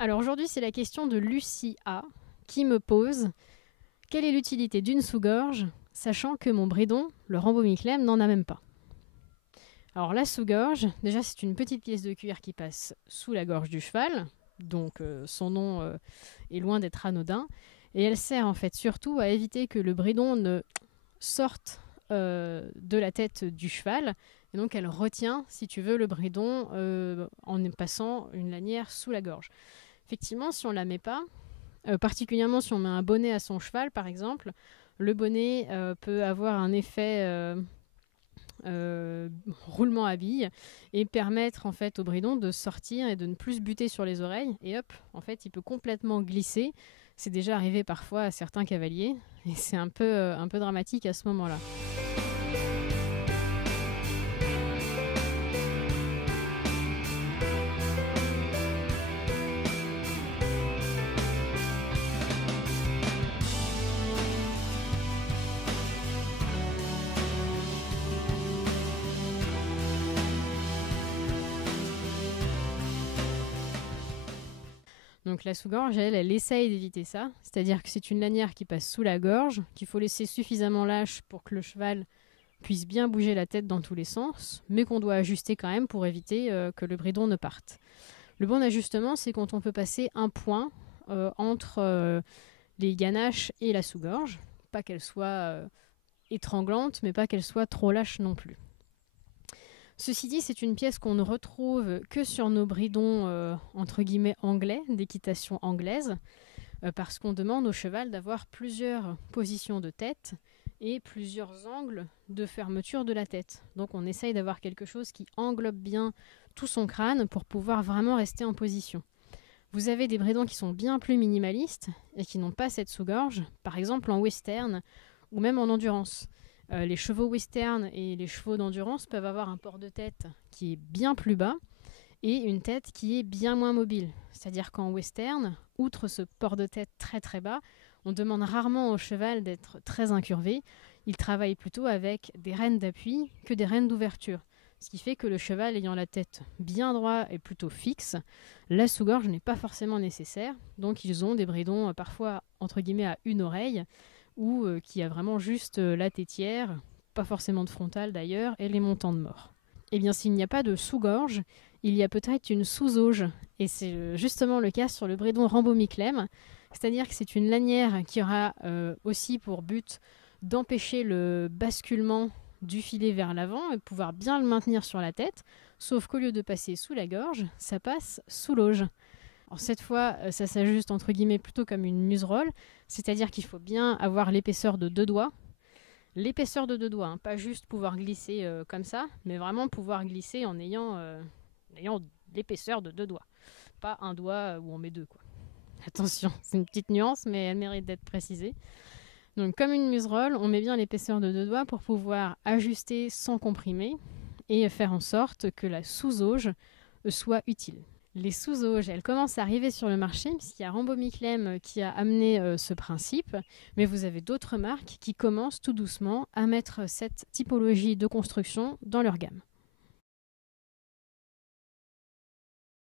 Alors aujourd'hui, c'est la question de Lucie A qui me pose: quelle est l'utilité d'une sous-gorge, sachant que mon bridon, le Rambo-Miclem, n'en a même pas? Alors la sous-gorge, déjà c'est une petite pièce de cuir qui passe sous la gorge du cheval, donc son nom est loin d'être anodin, et elle sert en fait surtout à éviter que le bridon ne sorte de la tête du cheval, et donc elle retient, si tu veux, le bridon en passant une lanière sous la gorge. Effectivement, si on ne la met pas, particulièrement si on met un bonnet à son cheval par exemple, le bonnet peut avoir un effet roulement à billes et permettre en fait au bridon de sortir et de ne plus se buter sur les oreilles, et hop, en fait il peut complètement glisser. C'est déjà arrivé parfois à certains cavaliers et c'est un peu dramatique à ce moment-là. Donc la sous-gorge, elle essaye d'éviter ça, c'est-à-dire que c'est une lanière qui passe sous la gorge, qu'il faut laisser suffisamment lâche pour que le cheval puisse bien bouger la tête dans tous les sens, mais qu'on doit ajuster quand même pour éviter que le bridon ne parte. Le bon ajustement, c'est quand on peut passer un point entre les ganaches et la sous-gorge, pas qu'elle soit étranglante, mais pas qu'elle soit trop lâche non plus. Ceci dit, c'est une pièce qu'on ne retrouve que sur nos bridons entre guillemets anglais, d'équitation anglaise, parce qu'on demande au cheval d'avoir plusieurs positions de tête et plusieurs angles de fermeture de la tête. Donc on essaye d'avoir quelque chose qui englobe bien tout son crâne pour pouvoir vraiment rester en position. Vous avez des bridons qui sont bien plus minimalistes et qui n'ont pas cette sous-gorge, par exemple en western ou même en endurance. Les chevaux western et les chevaux d'endurance peuvent avoir un port de tête qui est bien plus bas et une tête qui est bien moins mobile. C'est-à-dire qu'en western, outre ce port de tête très très bas, on demande rarement au cheval d'être très incurvé. Il travaille plutôt avec des rênes d'appui que des rênes d'ouverture. Ce qui fait que le cheval ayant la tête bien droite et plutôt fixe, la sous-gorge n'est pas forcément nécessaire. Donc ils ont des bridons parfois entre guillemets à une oreille, ou qui a vraiment juste la tétière, pas forcément de frontale d'ailleurs, et les montants de mort. Eh bien, s'il n'y a pas de sous-gorge, il y a peut-être une sous-auge, et c'est justement le cas sur le bridon Rambo-Miclem, c'est-à-dire que c'est une lanière qui aura aussi pour but d'empêcher le basculement du filet vers l'avant et de pouvoir bien le maintenir sur la tête, sauf qu'au lieu de passer sous la gorge, ça passe sous l'auge. Alors cette fois, ça s'ajuste entre guillemets plutôt comme une muserolle, c'est-à-dire qu'il faut bien avoir l'épaisseur de 2 doigts. L'épaisseur de 2 doigts, hein, pas juste pouvoir glisser comme ça, mais vraiment pouvoir glisser en ayant l'épaisseur de 2 doigts. Pas un doigt où on met 2, quoi. Attention, c'est une petite nuance, mais elle mérite d'être précisée. Donc comme une muserolle, on met bien l'épaisseur de 2 doigts pour pouvoir ajuster sans comprimer et faire en sorte que la sous-auge soit utile. Les sous-auges, elles commencent à arriver sur le marché, puisqu'il y a Rambo-Miclem qui a amené ce principe, mais vous avez d'autres marques qui commencent tout doucement à mettre cette typologie de construction dans leur gamme.